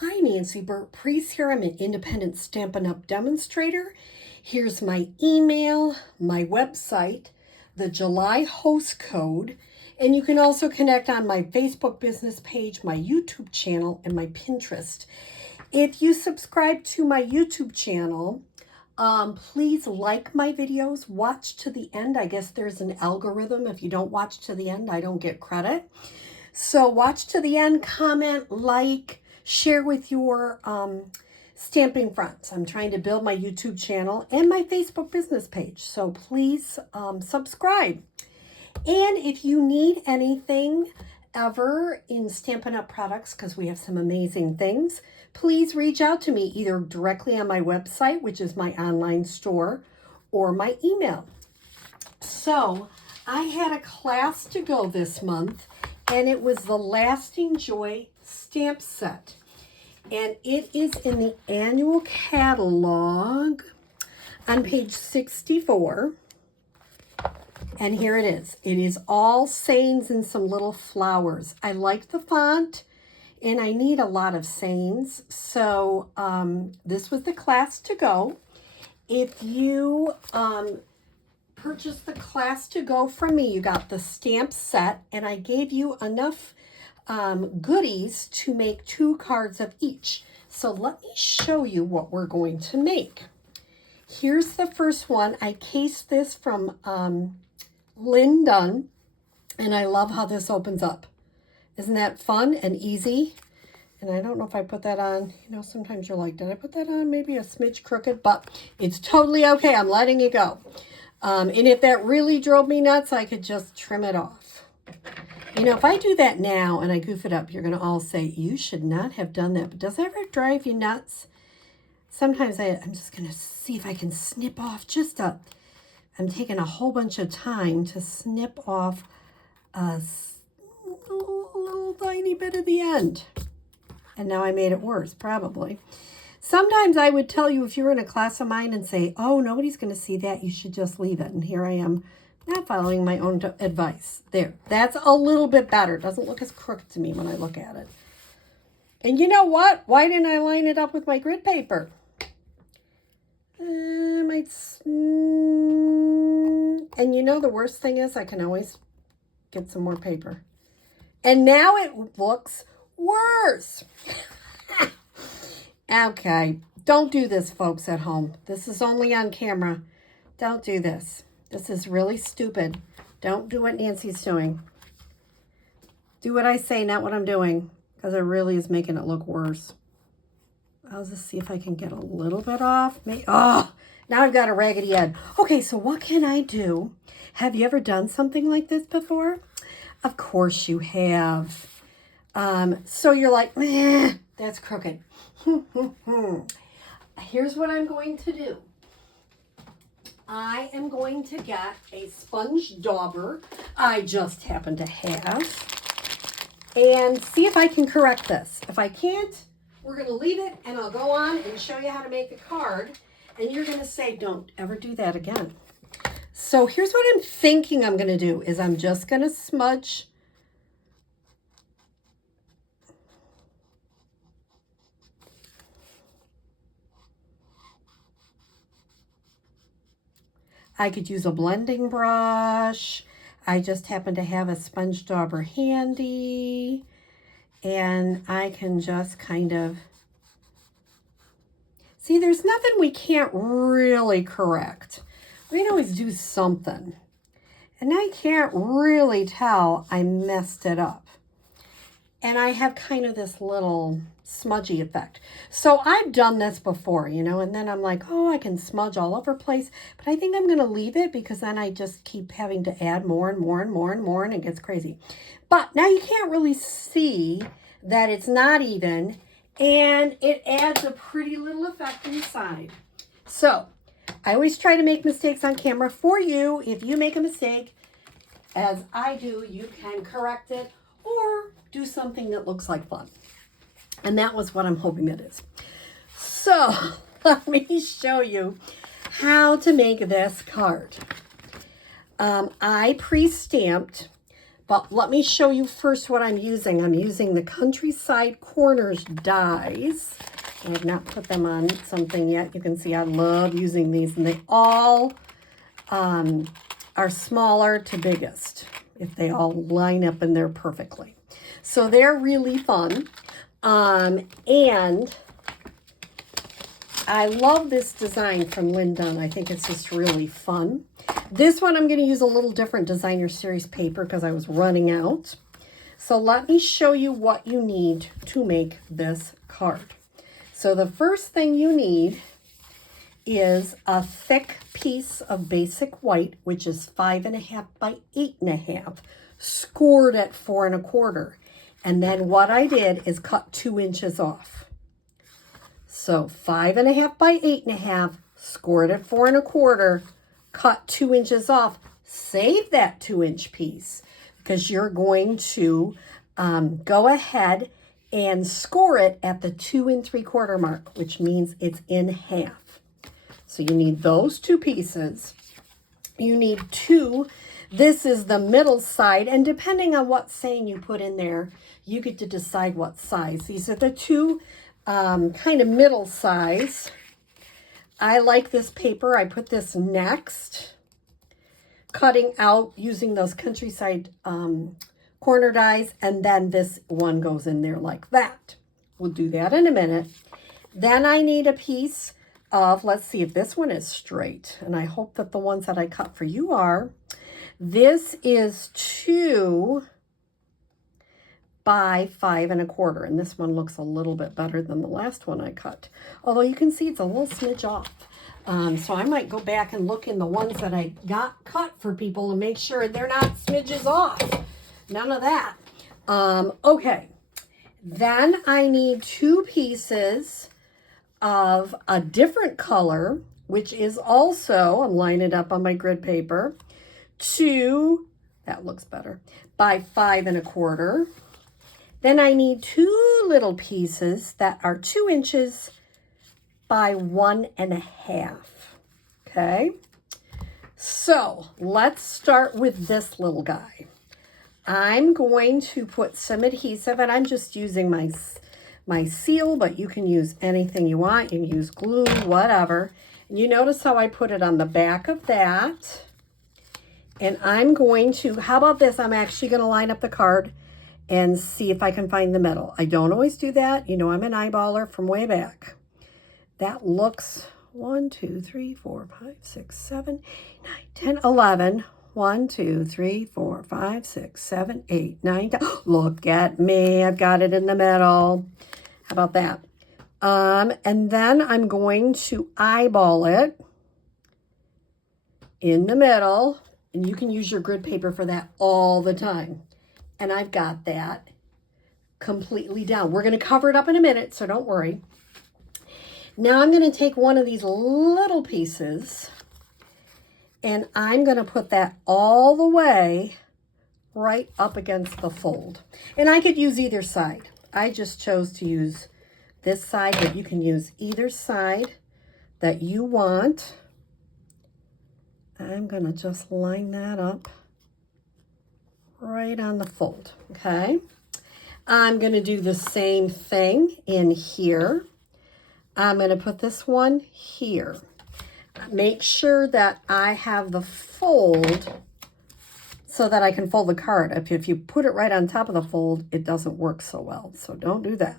Hi, Nancy Burt-Preece here. I'm an independent Stampin' Up! Demonstrator. Here's my email, my website, the July host code, and you can also connect on my Facebook business page, my YouTube channel, and my Pinterest. If you subscribe to my YouTube channel, please like my videos, watch to the end. I guess there's an algorithm. If you don't watch to the end, I don't get credit. So watch to the end, comment, like, share with your stamping friends. I'm trying to build my YouTube channel and my Facebook business page. So please subscribe. And if you need anything ever in Stampin' Up! Products, because we have some amazing things, please reach out to me either directly on my website, which is my online store, or my email. So I had a class to go this month, and it was the Lasting Joy stamp set. And it is in the annual catalog on page 64. And here it is. It is all sayings and some little flowers. I like the font, and I need a lot of sayings. So this was the class to go. If you purchased the class to go from me, you got the stamp set, and I gave you enough goodies to make 2 cards of each. So let me show you what we're going to make. Here's the first one. I cased this from Lynn, Dunn, and I love how this opens up. Isn't that fun and easy? And I don't know if I put that on. You know, sometimes you're like, did I put that on? Maybe a smidge crooked, but it's totally okay. I'm letting it go. And if that really drove me nuts, I could just trim it off. You know, if I do that now and I goof it up, you're going to all say, you should not have done that. But does that ever drive you nuts? Sometimes I'm just going to see if I can snip off I'm taking a whole bunch of time to snip off a little tiny bit of the end. And now I made it worse, probably. Sometimes I would tell you if you were in a class of mine and say, oh, nobody's going to see that, you should just leave it. And here I am, not following my own advice. There, that's a little bit better. It doesn't look as crooked to me when I look at it. And you know what? Why didn't I line it up with my grid paper? And you know the worst thing is I can always get some more paper. And now it looks worse. Okay, don't do this, folks at home. This is only on camera. Don't do this. This is really stupid. Don't do what Nancy's doing. Do what I say, not what I'm doing, because it really is making it look worse. I'll just see if I can get a little bit off. Oh, now I've got a raggedy end. Okay, so what can I do? Have you ever done something like this before? Of course you have. So you're like, that's crooked. Here's what I'm going to do. I am going to get a sponge dauber I just happen to have and see if I can correct this. If I can't, we're going to leave it and I'll go on and show you how to make a card. And you're going to say, don't ever do that again. So here's what I'm thinking I'm going to do is I'm just going to smudge I could use a blending brush. I just happen to have a sponge dauber handy. And I can just kind of... See, there's nothing we can't really correct. We can always do something. And I can't really tell I messed it up. And I have kind of this little smudgy effect. So I've done this before, you know, and then I'm like, oh, I can smudge all over the place. But I think I'm going to leave it because then I just keep having to add more and more and more and more, and it gets crazy. But now you can't really see that it's not even, and it adds a pretty little effect inside. So I always try to make mistakes on camera for you. If you make a mistake, as I do, you can correct it or do something that looks like fun. And that was what I'm hoping it is. So let me show you how to make this card. I pre-stamped But let me show you first what I'm using. I'm using the Countryside Corners dies. I have not put them on something yet. You can see I love using these, and they all are smaller to biggest if they all line up in there perfectly. So they're really fun. And I love this design from Lynn Dunn. I think it's just really fun. This one I'm going to use a little different Designer Series paper because I was running out. So let me show you what you need to make this card. So the first thing you need is a thick piece of basic white, which is 5.5 by 8.5, scored at 4 1/4. And then what I did is cut 2 inches off. So 5.5 by 8.5, scored at 4 1/4, cut 2 inches off. Save that 2-inch piece because you're going to go ahead and score it at the 2 3/4 mark, which means it's in half. So you need those 2 pieces. You need 2. This is the middle side, and depending on what saying you put in there, you get to decide what size. These are the 2 kind of middle size. I like this paper. I put this next, cutting out using those Countryside corner dies, and then this one goes in there like that. We'll do that in a minute. Then I need a piece of, let's see if this one is straight, and I hope that the ones that I cut for you are. This is 2 by 5 1/4, and this one looks a little bit better than the last one I cut. Although you can see it's a little smidge off. So I might go back and look in the ones that I got cut for people and make sure they're not smidges off. None of that. Okay. Then I need 2 pieces of a different color, which is also, I'm lining it up on my grid paper, 2, that looks better, by 5 1/4. Then I need 2 little pieces that are 2 inches by 1 1/2. Okay. So let's start with this little guy. I'm going to put some adhesive, and I'm just using my seal, but you can use anything you want. You can use glue, whatever. And you notice how I put it on the back of that. And I'm going to, how about this? I'm actually going to line up the card and see if I can find the metal. I don't always do that. You know, I'm an eyeballer from way back. That looks 1, 2, 3, 4, 5, 6, 7, 8, 9, 10, 11. 1, 2, 3, 4, 5, 6, 7, 8, 9, 10. Look at me. I've got it in the middle. How about that? And then I'm going to eyeball it in the middle. And you can use your grid paper for that all the time. And I've got that completely down. We're going to cover it up in a minute, so don't worry. Now I'm going to take one of these little pieces, and I'm going to put that all the way right up against the fold. And I could use either side. I just chose to use this side, but you can use either side that you want. I'm going to just line that up right on the fold, okay? I'm going to do the same thing in here. I'm going to put this one here. Make sure that I have the fold so that I can fold the card. If you put it right on top of the fold, it doesn't work so well. So don't do that.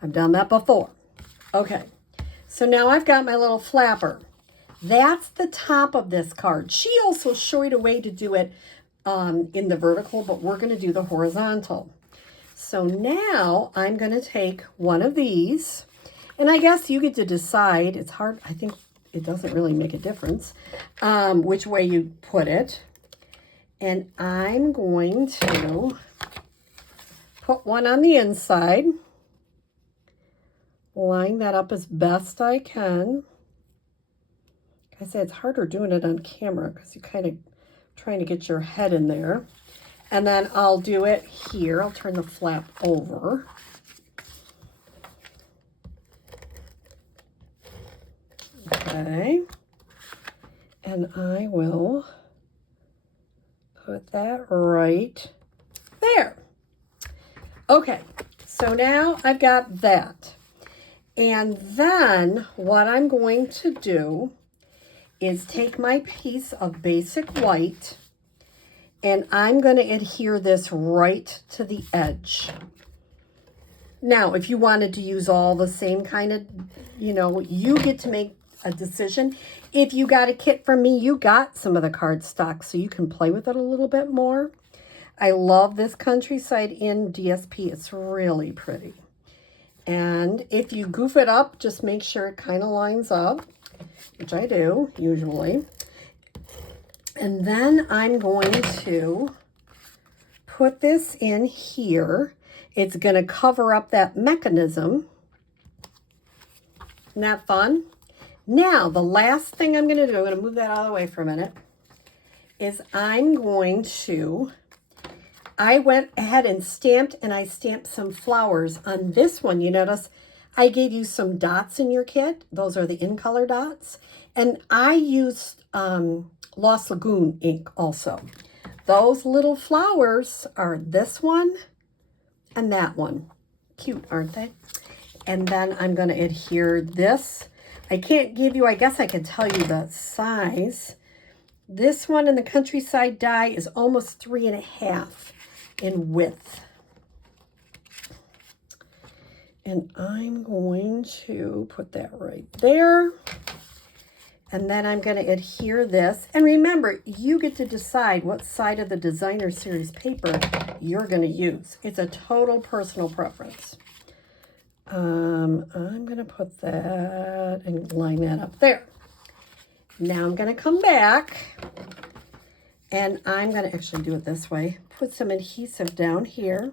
I've done that before. Okay, so now I've got my little flapper. That's the top of this card. She also showed a way to do it in the vertical, but we're going to do the horizontal. So now I'm going to take one of these, and I guess you get to decide. It's hard. I think it doesn't really make a difference which way you put it. And I'm going to put one on the inside, line that up as best I can. Like I say, it's harder doing it on camera because you kind of trying to get your head in there. And then I'll do it here. I'll turn the flap over. Okay. And I will put that right there. Okay, so now I've got that. And then what I'm going to do is take my piece of basic white and I'm going to adhere this right to the edge. Now, if you wanted to use all the same kind of, you get to make a decision. If you got a kit from me, you got some of the cardstock, so you can play with it a little bit more. I love this Countryside Inn DSP. It's really pretty. And if you goof it up, just make sure it kind of lines up, which I do usually. And then I'm going to put this in here. It's going to cover up that mechanism. Isn't that fun? Now, the last thing I'm going to do, I'm going to move that out of the way for a minute, is I went ahead and stamped, and I stamped some flowers on this one. You notice I gave you some dots in your kit. Those are the in color dots. And I used Lost Lagoon ink also. Those little flowers are this one and that one. Cute, aren't they? And then I'm going to adhere this. I can't give you, I guess I can tell you the size. This one in the Countryside die is almost 3.5 in width. And I'm going to put that right there. And then I'm going to adhere this. And remember, you get to decide what side of the designer series paper you're going to use. It's a total personal preference. I'm going to put that and line that up there. Now I'm going to come back and I'm going to actually do it this way. Put some adhesive down here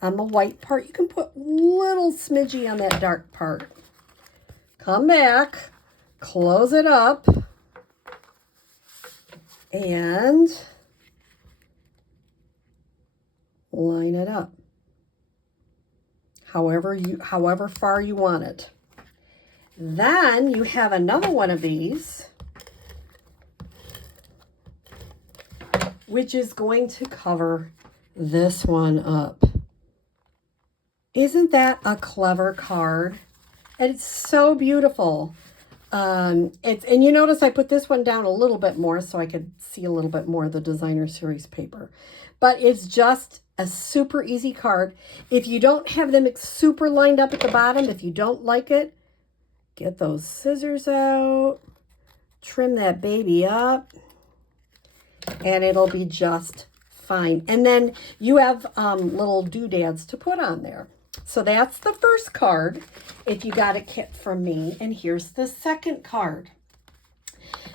on the white part. You can put little smidgy on that dark part. Come back, close it up, and line it up. However far you want it. Then you have another one of these, which is going to cover this one up. Isn't that a clever card? And it's so beautiful. And you notice I put this one down a little bit more so I could see a little bit more of the designer series paper. But it's just a super easy card. If you don't have them super lined up at the bottom, if you don't like it, get those scissors out, trim that baby up, and it'll be just fine. And then you have little doodads to put on there. So that's the first card if you got a kit from me. And here's the second card.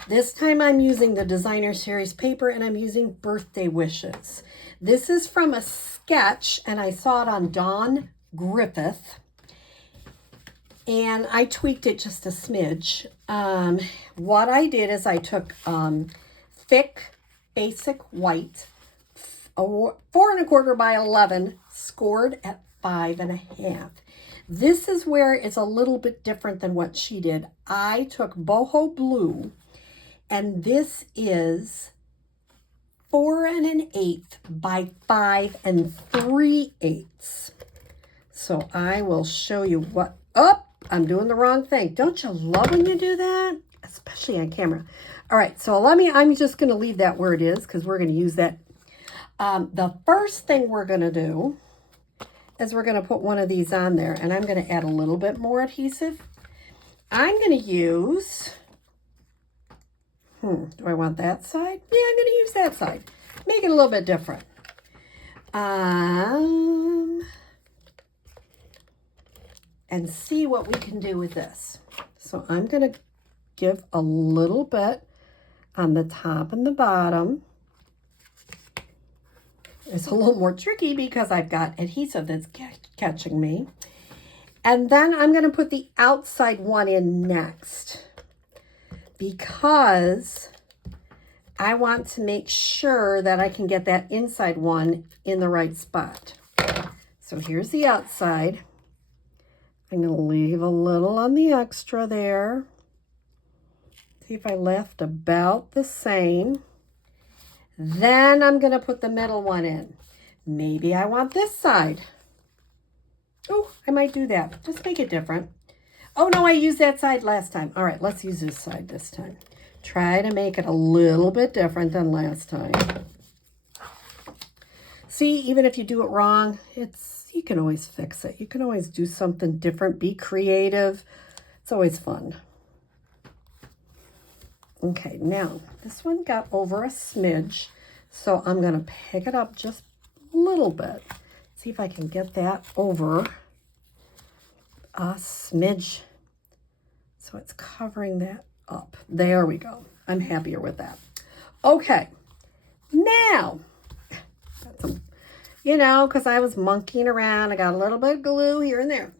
This time I'm using the designer series paper and I'm using birthday wishes. This is from a sketch and I saw it on Dunn, Griffith. And I tweaked it just a smidge. What I did is I took thick, basic white, 4¼ by 11, scored at 5.5. This is where it's a little bit different than what she did. I took boho blue, and this is 4 1/8 by 5 3/8. So I will show you what. Oh, I'm doing the wrong thing. Don't you love when you do that? Especially on camera. All right, so I'm just going to leave that where it is because we're going to use that. The first thing we're going to do is we're going to put one of these on there, and I'm going to add a little bit more adhesive. I'm going to use, do I want that side? Yeah, I'm going to use that side. Make it a little bit different. And see what we can do with this. So I'm going to give a little bit on the top and the bottom. It's a little more tricky because I've got adhesive that's catching me. And then I'm going to put the outside one in next because I want to make sure that I can get that inside one in the right spot. So here's the outside. I'm going to leave a little on the extra there. See if I left about the same. Then I'm going to put the middle one in. Maybe I want this side. Oh, I might do that. Just make it different. Oh, no, I used that side last time. All right, let's use this side this time. Try to make it a little bit different than last time. See, even if you do it wrong, you can always fix it. You can always do something different. Be creative. It's always fun. Okay, now this one got over a smidge, so I'm going to pick it up just a little bit. See if I can get that over a smidge. So it's covering that up. There we go. I'm happier with that. Okay, now, because I was monkeying around, I got a little bit of glue here and there.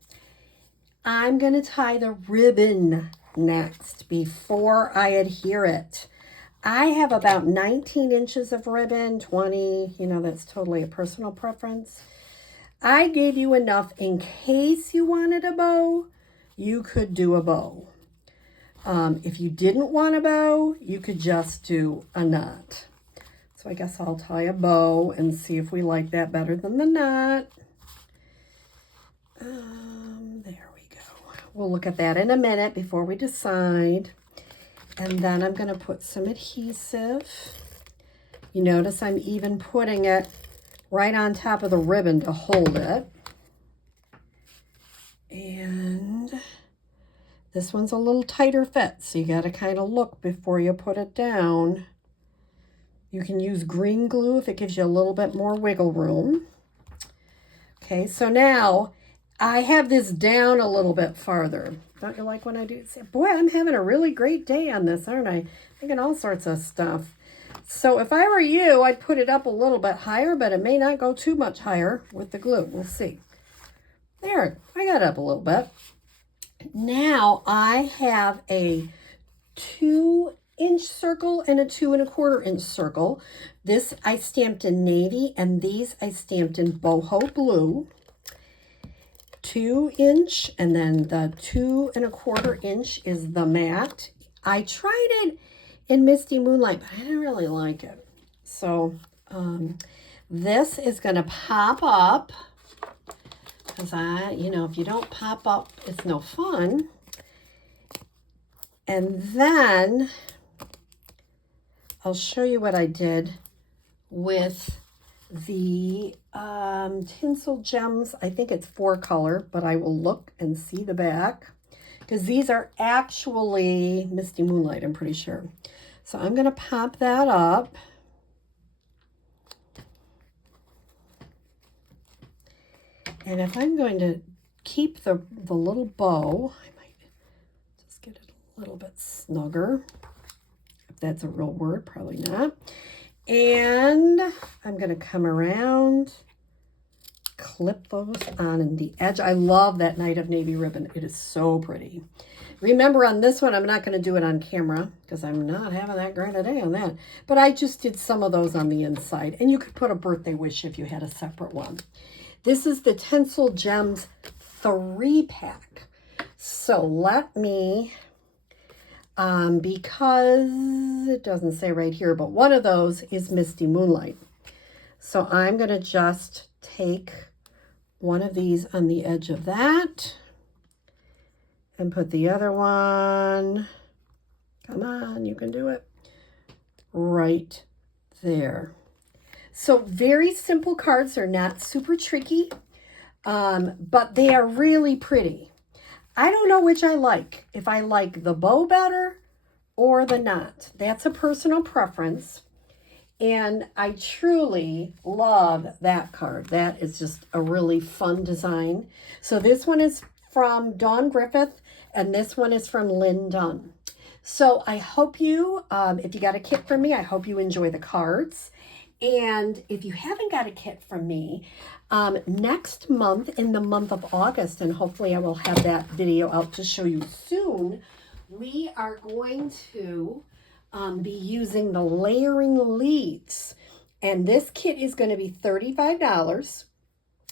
I'm going to tie the ribbon next before I adhere it. I have about 19 inches of ribbon, 20, that's totally a personal preference. I gave you enough in case you wanted a bow, you could do a bow. If you didn't want a bow, you could just do a knot. So I guess I'll tie a bow and see if we like that better than the knot. There we go. We'll look at that in a minute before we decide. And then I'm going to put some adhesive. You notice I'm even putting it right on top of the ribbon to hold it. And this one's a little tighter fit, so you got to kind of look before you put it down. You can use green glue if it gives you a little bit more wiggle room. Okay, so now I have this down a little bit farther. Don't you like when I do? Boy, I'm having a really great day on this, aren't I? Thinking all sorts of stuff. So if I were you, I'd put it up a little bit higher, but it may not go too much higher with the glue. We'll see. There, I got it up a little bit. Now I have a 2-inch circle and a 2 1/4 inch circle. This I stamped in navy, and these I stamped in boho blue. 2-inch, and then the 2 1/4 inch is the matte. I tried it in Misty Moonlight, but I didn't really like it. So this is going to pop up, because if you don't pop up, it's no fun. And then I'll show you what I did with the tinsel gems. I think it's 4-color, but I will look and see the back, because these are actually Misty Moonlight, I'm pretty sure. So I'm going to pop that up. And if I'm going to keep the little bow, I might just get it a little bit snugger, if that's a real word, probably not. And I'm going to come around, clip those on in the edge. I love that Night of Navy ribbon. It is so pretty. Remember, on this one, I'm not going to do it on camera because I'm not having that great a day on that. But I just did some of those on the inside. And you could put a birthday wish if you had a separate one. This is the Tinsel Gems 3-pack. So let me, because it doesn't say right here, but one of those is Misty Moonlight. So I'm going to just take one of these on the edge of that and put the other one, come on, you can do it, right there. So very simple cards. They're not super tricky, but they are really pretty. I don't know which I like, if I like the bow better or the knot. That's a personal preference. And I truly love that card. That is just a really fun design. So this one is from Dawn Griffith, and this one is from Lynn Dunn. So I hope you, if you got a kit from me, I hope you enjoy the cards. And if you haven't got a kit from me, next month, in the month of August, and hopefully I will have that video out to show you soon, we are going to be using the layering leaves. And this kit is going to be $35.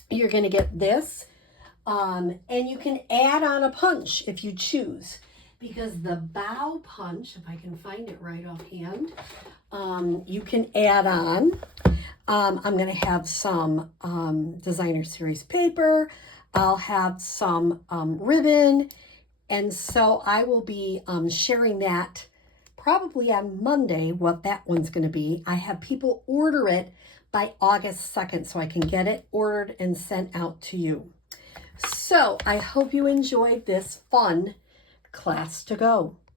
You're going to get this, and you can add on a punch if you choose, because the bow punch, if I can find it right offhand, you can add on. I'm going to have some designer series paper. I'll have some ribbon. And so I will be sharing that probably on Monday, what that one's going to be. I have people order it by August 2nd so I can get it ordered and sent out to you. So I hope you enjoyed this fun class to go.